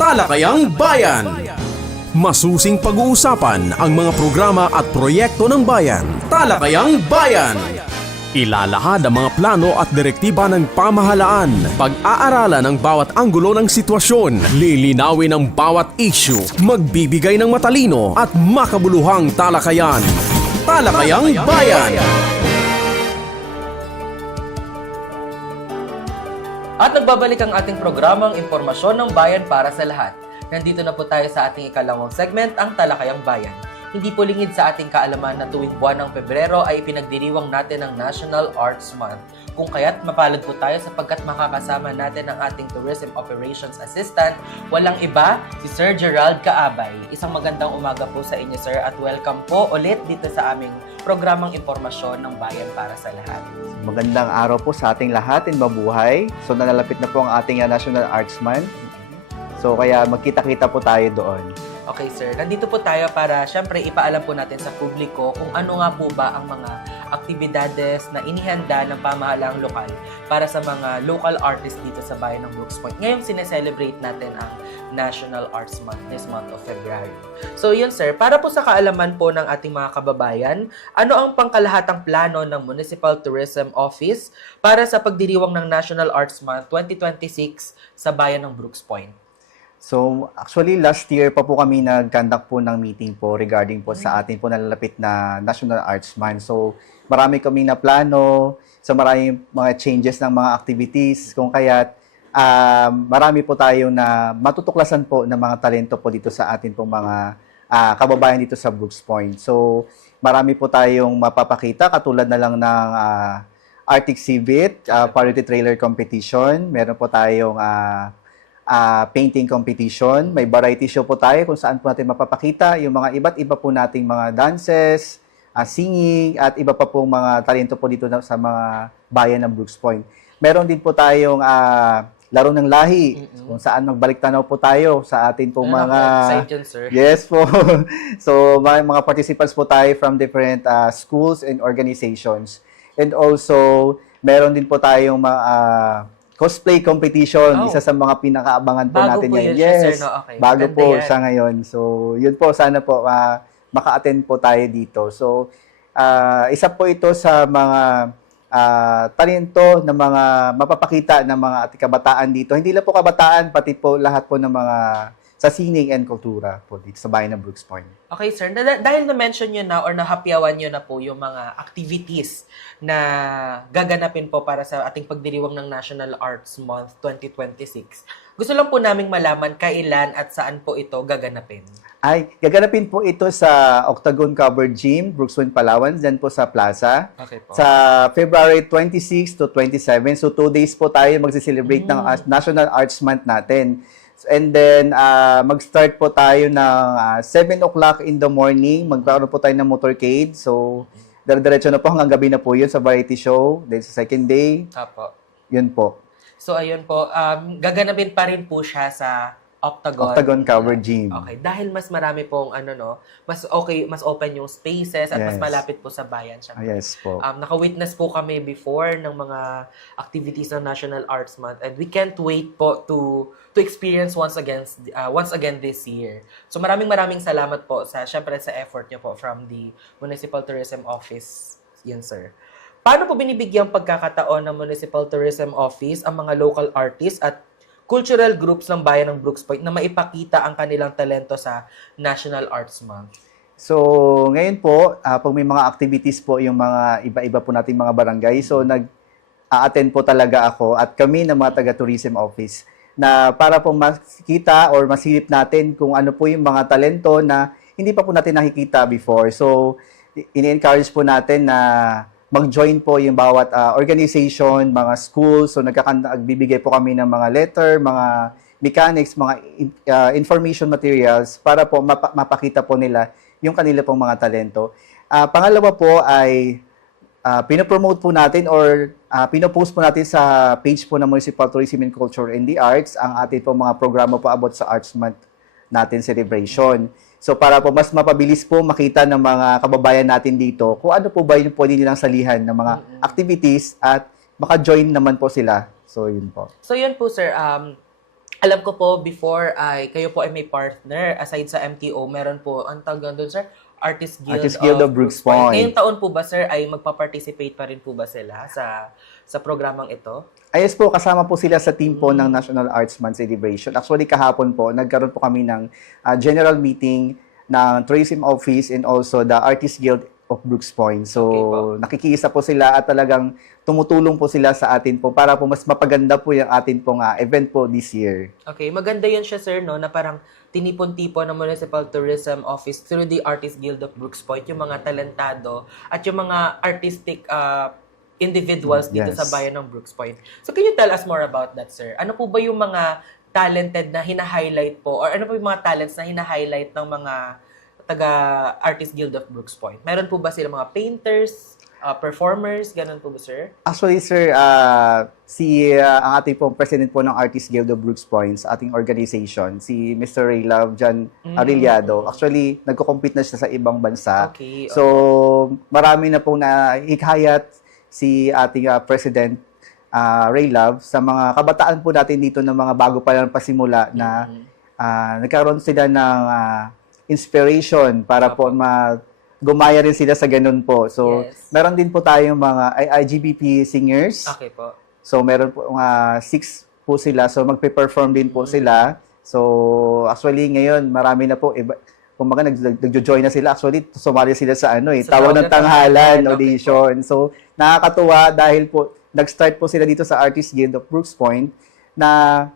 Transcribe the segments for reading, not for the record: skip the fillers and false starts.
Talakayang Bayan. Masusing pag-uusapan ang mga programa at proyekto ng bayan. Talakayang Bayan. Ilalahad ang mga plano at direktiba ng pamahalaan. Pag-aaralan ang bawat anggulo ng sitwasyon. Lilinawin ang bawat issue. Magbibigay ng matalino at makabuluhang talakayan. Talakayang Bayan. At nagbabalik ang ating programang Impormasyon ng Bayan para sa lahat. Nandito na po tayo sa ating ikalawang segment, ang Talakayang Bayan. Hindi po lingid sa ating kaalaman na tuwing buwan ng Pebrero ay ipinagdiriwang natin ang National Arts Month. Kung kaya't mapalad po tayo sapagkat makakasama natin ang ating Tourism Operations Assistant, walang iba, si Sir Gerald Kaabay. Isang magandang umaga po sa inyo, Sir, at welcome po ulit dito sa aming programang Impormasyon ng Bayan para sa lahat. Magandang araw po sa ating lahat and mabuhay. So nalalapit na po ang ating National Arts Month. So kaya magkita-kita po tayo doon. Okay, sir. Nandito po tayo para syempre ipaalam po natin sa publiko kung ano nga po ba ang mga aktibidades na inihanda ng pamahalaang lokal para sa mga local artists dito sa bayan ng Brooks Point. Ngayong sineselebrate natin ang National Arts Month this month of February. So yun, sir, para po sa kaalaman po ng ating mga kababayan, ano ang pangkalahatang plano ng Municipal Tourism Office para sa pagdiriwang ng National Arts Month 2026 sa bayan ng Brooks Point? So actually last year pa po kami nag-conduct po ng meeting po regarding po sa atin po nalalapit na National Arts Month. So marami kaming na plano, so maraming mga changes ng mga activities, kung kaya't marami po tayo na matutuklasan po ng mga talento po dito sa atin po mga kababayan dito sa Brooks Point. So marami po tayong mapapakita katulad na lang ng art exhibit, parody trailer competition, meron po tayong painting competition, may variety show po tayo kung saan po natin mapapakita yung mga iba't iba po nating mga dances, singing, at iba pa pong mga talento po dito sa mga bayan ng Brooks Point. Meron din po tayong laro ng lahi, kung saan magbalik tanaw po tayo sa atin pong mga... Excited, sir. Yes po. So, mga participants po tayo from different schools and organizations. And also, meron din po tayong cosplay competition, isa sa mga pinakaabangan po bago natin po ngayon. Yun siya, Yes, sir, no? Okay. bago Ganda po yan. siya ngayon. So, yun po, sana po maka-attend po tayo dito. So, isa po ito sa mga talento ng mga mapapakita ng mga ating kabataan dito. Hindi lang po kabataan, pati po lahat po ng mga sa sining and kultura po dito sa bayan ng Brooks Point. Okay, sir. Dahil na-mention nyo na or nahapyawan nyo na po yung mga activities na gaganapin po para sa ating pagdiriwang ng National Arts Month 2026, gusto lang po naming malaman kailan at saan po ito gaganapin. Gaganapin po ito sa Octagon Covered Gym, Brooks Point, Palawan, dyan po sa Plaza. Okay po. Sa February 26 to 27. So, 2 days po tayo magse-celebrate ng National Arts Month natin. And then, mag-start po tayo ng 7 o'clock in the morning. Magkaroon po tayo ng motorcade. So, diretso na po hanggang gabi na po yun sa variety show. Then, sa second day, Apo. yun po. So, ayun po. Gaganapin pa rin po siya sa Octagon Covered Gym. Okay, dahil mas marami pong mas open yung spaces at mas Yes. malapit po sa bayan siya. Yes po. Naka-witness po kami before ng mga activities ng National Arts Month and we can't wait po to experience once again this year. So maraming salamat po syempre sa effort niyo po from the Municipal Tourism Office. Yan, sir. Paano po binibigyang pagkakataon ng Municipal Tourism Office ang mga local artists at cultural groups ng bayan ng Brooks Point na maipakita ang kanilang talento sa National Arts Month? So, ngayon po, pag may mga activities po yung mga iba-iba po nating mga barangay, so nag-a-attend po talaga ako at kami ng mga taga-tourism office na para po makita or masilip natin kung ano po yung mga talento na hindi pa po natin nakikita before. So, ini-encourage po natin na mag-join po yung bawat organization, mga schools. So, nagbibigay po kami ng mga letter, mga mechanics, mga information materials para po mapakita po nila yung kanila pong mga talento. Pangalawa po ay pinopromote po natin or pinopost po natin sa page po ng Municipal Tourism and Culture and the Arts ang ating po mga programa po about sa Arts Month natin celebration. So para po mas mapabilis po makita ng mga kababayan natin dito kung ano po ba yung pwede nilang salihan ng mga activities at maka-join naman po sila. So yun po. So yun po, sir. alam ko po before ay kayo po ay may partner aside sa MTO, meron po ang tawag doon sir, Artist Guild of Brooks Point. Ngayong taon po ba sir ay magpa-participate pa rin po ba sila sa programang ito? Ayos po, kasama po sila sa team po ng National Arts Month Celebration. Actually, kahapon po, nagkaroon po kami ng general meeting ng Tourism Office and also the Artist Guild of Brooks Point. So, Okay po. nakikiisa po sila at talagang tumutulong po sila sa atin po para po mas mapaganda po yung atin pong event po this year. Okay, maganda yun siya sir no na parang tinipon-tipon ng Municipal Tourism Office through the Artist Guild of Brooks Point yung mga talentado at yung mga artistic individuals dito Yes. sa bayan ng Brooks Point. So can you tell us more about that sir? Ano po ba yung mga talented na hina-highlight po or ano po yung mga talents na hina-highlight ng mga taga Artist Guild of Brooks Point? Meron po ba sila mga painters, performers, ganun po ba sir? Actually, sir, ang ating pong president po ng Artist Guild of Brooks Point sa ating organization, si Mr. Ray Love Jan Arellado. Actually, nagko-compete na siya sa ibang bansa. Okay. So, marami na pong nahikayat si ating president Ray Love sa mga kabataan po natin dito ng mga bago pa lang pasimula na nagkaroon sila ng inspiration para po gumaya rin sila sa ganun po. So, Yes. meron din po tayong mga IGBP singers. Okay po. So, meron po 6 po sila. So, magpe-perform din po sila. So, actually, ngayon, marami na po. Kumbaga, nagjo-join na sila. Actually, sumali sila sa Sa tawag ng tanghalan, okay audition. So, nakakatuwa dahil po, nag-start po sila dito sa Artist Guild of Brooks Point na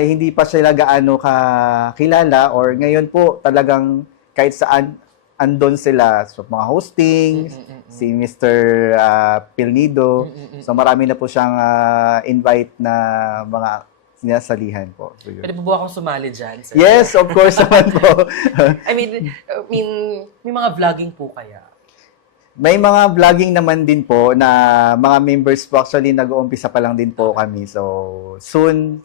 hindi pa sila gaano kakilala or ngayon po talagang kahit saan andon sila. So, mga hosting, si Mr. Pilnido. So, marami na po siyang invite na mga sinasalihan po. So, yun. Pwede po ba akong sumali dyan, sir? Yes, of course naman po. I mean, may mga vlogging po kaya? May mga vlogging naman din po na mga members po. Actually, nag-uumpisa pa lang din po kami. So, soon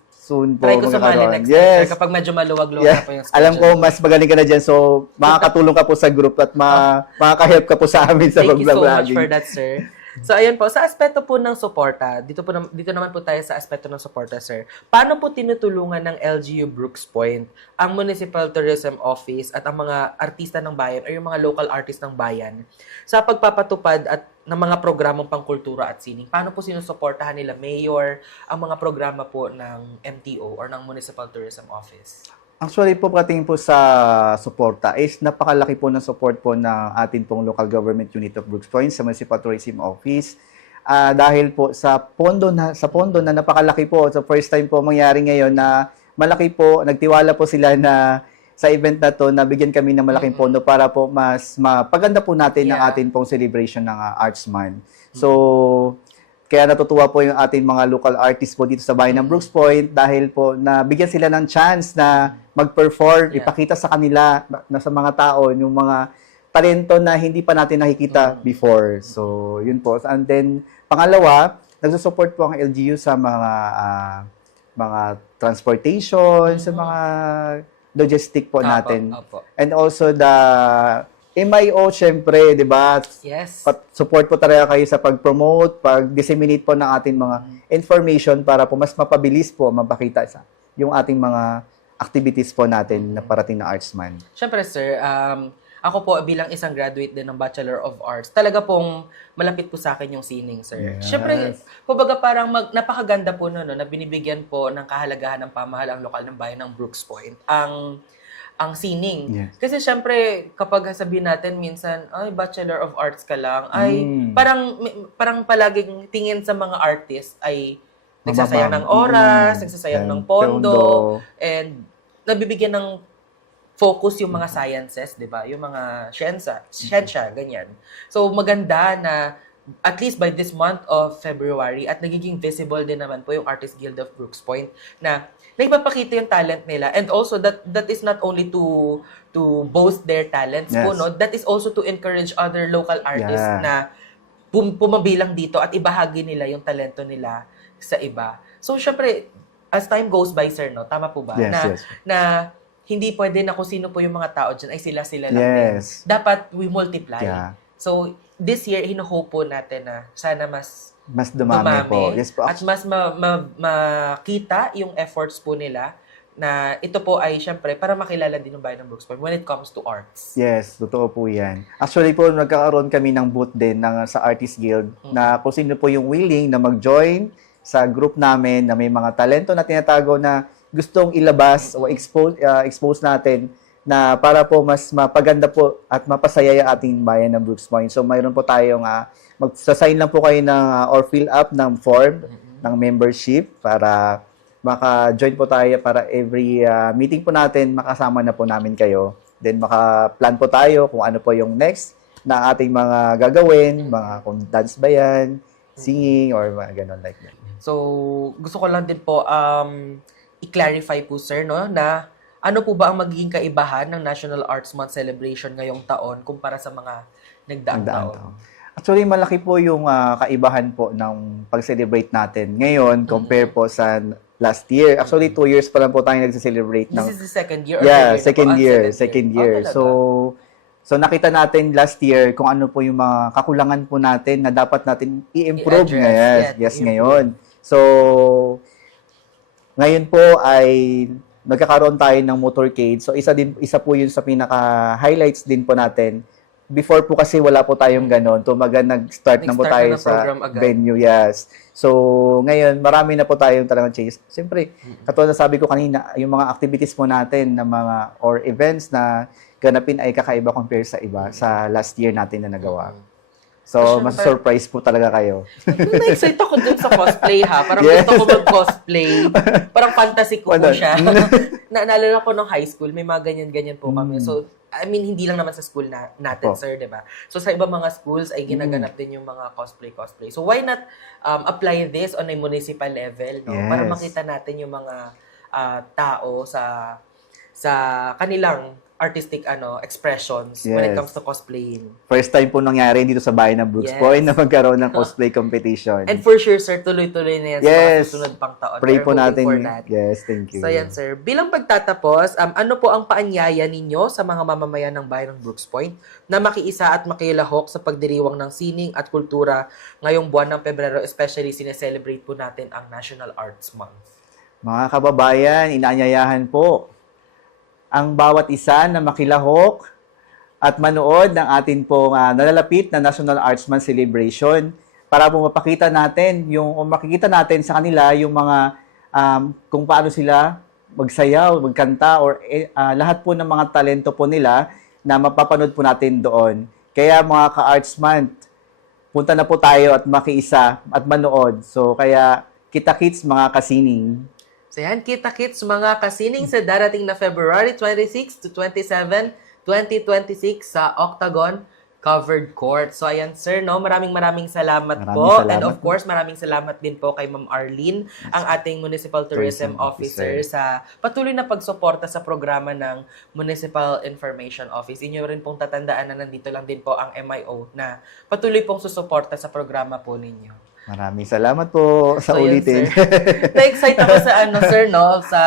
po. Try ko sumali magkakaroon. next time, sir, kapag medyo maluwag-luwag na po yung schedule. Alam ko, mas magaling ka na dyan. So, makakatulong ka po sa group at makaka-help ka po sa amin sa Thank you so much pag-vlogging. for that, sir. So, ayun po, sa aspeto po ng suporta, dito naman po tayo sa aspeto ng suporta, sir. Paano po tinutulungan ng LGU Brooks Point ang Municipal Tourism Office at ang mga artista ng bayan o yung mga local artists ng bayan sa pagpapatupad at ng mga programang pangkultura at sining? Paano po sinusuportahan nila Mayor ang mga programa po ng MTO or ng Municipal Tourism Office? Actually po, pagdating po sa suporta is napakalaki po ng support po ng atin pong local government unit of Brooks Point sa Municipal Tourism Office. Dahil po sa pondo na napakalaki po. So first time po mangyari ngayon na malaki po, nagtiwala po sila na sa event na to, nabigyan kami ng malaking pondo para po mas mapaganda po natin ang atin pong celebration ng Arts Month. So, kaya natutuwa po yung ating mga local artists po dito sa bayan ng Brooks Point dahil po nabigyan sila ng chance na mag-perform, ipakita sa kanila, na sa mga tao, yung mga talento na hindi pa natin nakikita before. So, yun po. And then, pangalawa, nagsusupport po ang LGU sa mga transportation, sa mga logistic po natin. Opo. And also the MIO, syempre, di ba? Yes. Support po talaga kayo sa pag-promote, pag-disseminate po ng ating mga information para po mas mapabilis po mapakita yung ating mga activities po natin na parating na Arts Month. Siyempre, sir, ako po bilang isang graduate din ng Bachelor of Arts, talaga pong malapit po sa akin yung sining, sir. Yes. Siyempre, kumbaga parang napakaganda po no, na binibigyan po ng kahalagahan ng pamahalang lokal ng bayan ng Brooks Point ang sining. Yes. Kasi siyempre, kapag sabihin natin minsan, ay, Bachelor of Arts ka lang, ay, parang palaging tingin sa mga artist ay nagsasayang ng oras, nagsasayang ng pondo, and nabibigyan ng focus yung mga sciences, di ba? Yung mga siyensya, ganyan. So, maganda na at least by this month of February at nagiging visible din naman po yung Artist Guild of Brooks Point na naipapakita yung talent nila, and also that is not only to boast their talents po, no? That is also to encourage other local artists na pumabilang dito at ibahagi nila yung talento nila sa iba. So, syempre, as time goes by, sir, no? Tama po ba? Yes, na hindi pwede na kung sino po yung mga tao dyan ay sila-sila lang din. Dapat we multiply. So, this year, hino-hope po natin na sana mas dumami po. Yes po. At mas makita yung efforts po nila na ito po ay syempre para makilala din ng bayan ng Brooks Point when it comes to arts. Yes, totoo po yan. Actually po, nagkakaroon kami ng booth din sa Artist Guild na kung sino po yung willing na mag-join sa group namin na may mga talento na tinatago na gustong ilabas o expose natin na para po mas mapaganda po at mapasaya yung ating bayan ng Brooks Point. So mayroon po tayong magsasign lang po kayo ng or fill up ng form ng membership para maka-join po tayo para every meeting po natin, makasama na po namin kayo. Then maka-plan po tayo kung ano po yung next na ating mga gagawin, mga kung dance ba yan, singing, or mga ganun like that. So, gusto ko lang din po i-clarify po, sir, no, na ano po ba ang magiging kaibahan ng National Arts Month celebration ngayong taon kumpara sa mga nagdaang taon? Actually, malaki po yung kaibahan po ng pag-celebrate natin ngayon compare po sa last year. Actually, 2 years pa lang po tayo nag-celebrate. This is the second year? Yeah, or second year. Talaga? So nakita natin last year kung ano po yung mga kakulangan po natin na dapat natin i-improve ngayon. So, ngayon po ay nagkakaroon tayo ng motorcade. So, isa po yun sa pinaka-highlights din po natin. Before po kasi wala po tayong ganon. Tumaga nag-start na po tayo sa venue. Yes. So, ngayon, marami na po tayong talagang changes. Siyempre, katulad na sabi ko kanina, yung mga activities po natin na mga or events na ganapin ay kakaiba compare sa iba sa last year natin na nagawa. So, mas-surprise po talaga kayo. Na-excite ako dun sa cosplay, ha? Parang gusto ko mag-cosplay. Parang fantasy ko po siya. Naalala ko nung high school, may mga ganyan-ganyan po kami. So, I mean, hindi lang naman sa school natin, sir, di ba? So, sa ibang mga schools ay ginaganap din yung mga cosplay. So, why not apply this on a municipal level, no? Para makita natin yung mga tao sa kanilang artistic expressions when it comes to cosplaying. First time po nangyari dito sa bayan ng Brooks Point na magkaroon ng cosplay competition. And for sure, sir, tuloy-tuloy na yan sa mga susunod pang taon. Pray po natin. Yes, thank you. So yan, sir. Bilang pagtatapos, ano po ang paanyaya ninyo sa mga mamamayan ng bayan ng Brooks Point na makiisa at makilahok sa pagdiriwang ng sining at kultura ngayong buwan ng Pebrero, especially sineselebrate po natin ang National Arts Month? Mga kababayan, inaanyayahan po ang bawat isa na makilahok at manood ng atin pong nalalapit na National Arts Month celebration para po mapakita natin makikita natin sa kanila yung mga kung paano sila magsayaw, magkanta or lahat po ng mga talento po nila na mapapanood po natin doon. Kaya mga ka-Arts Month, punta na po tayo at makiisa at manood. So kaya kita-kits mga kasining. So yan, kita-kits mga kasining sa darating na February 26 to 27, 2026 sa Octagon Covered Court. So ayan, sir, no, maraming salamat po. And of course, maraming salamat din po kay Ma'am Arlene, ang ating Municipal Tourism Officer sa patuloy na pagsuporta sa programa ng Municipal Information Office. Inyo rin pong tatandaan na nandito lang din po ang MIO na patuloy pong susuporta sa programa po ninyo. Maraming salamat po sa ulitin. Na-excite ako sa sir, no, sa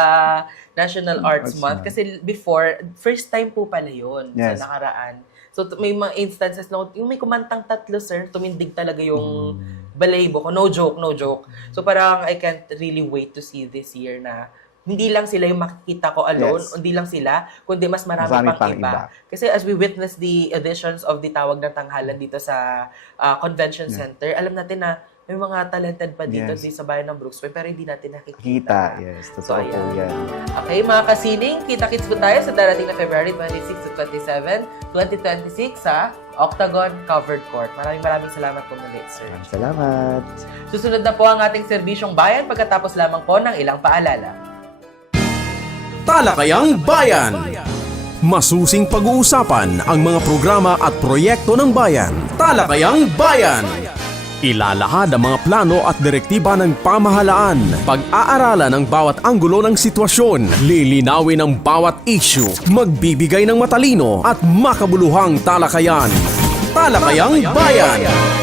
National Arts Month kasi before, first time po pala yun sa nakaraan. So may mga instances na yung may kumantang tatlo, sir, tumindig talaga yung balahibo ko. No joke. So parang I can't really wait to see this year na hindi lang sila yung makikita ko alone, hindi lang sila, kundi mas marami pang iba. Kasi as we witness the editions of the Tawag ng Tanghalan dito sa Convention Center, alam natin na may mga talented pa dito sa bayan ng Brooks Point pero hindi natin nakikita. Totoo po yan. Okay, mga kasining, kita-kits po tayo sa darating na February 26 to 27, 2026 sa Octagon Covered Court. Maraming salamat po muli, sir. Salamat. Susunod na po ang ating serbisyong bayan pagkatapos lamang po ng ilang paalala. Talakayang Bayan. Masusing pag-uusapan ang mga programa at proyekto ng bayan. Talakayang Bayan. Ilalahad ang mga plano at direktiba ng pamahalaan. Pag-aaralan ang bawat anggulo ng sitwasyon. Lilinawin ang bawat issue. Magbibigay ng matalino at makabuluhang talakayan. Talakayang Bayan.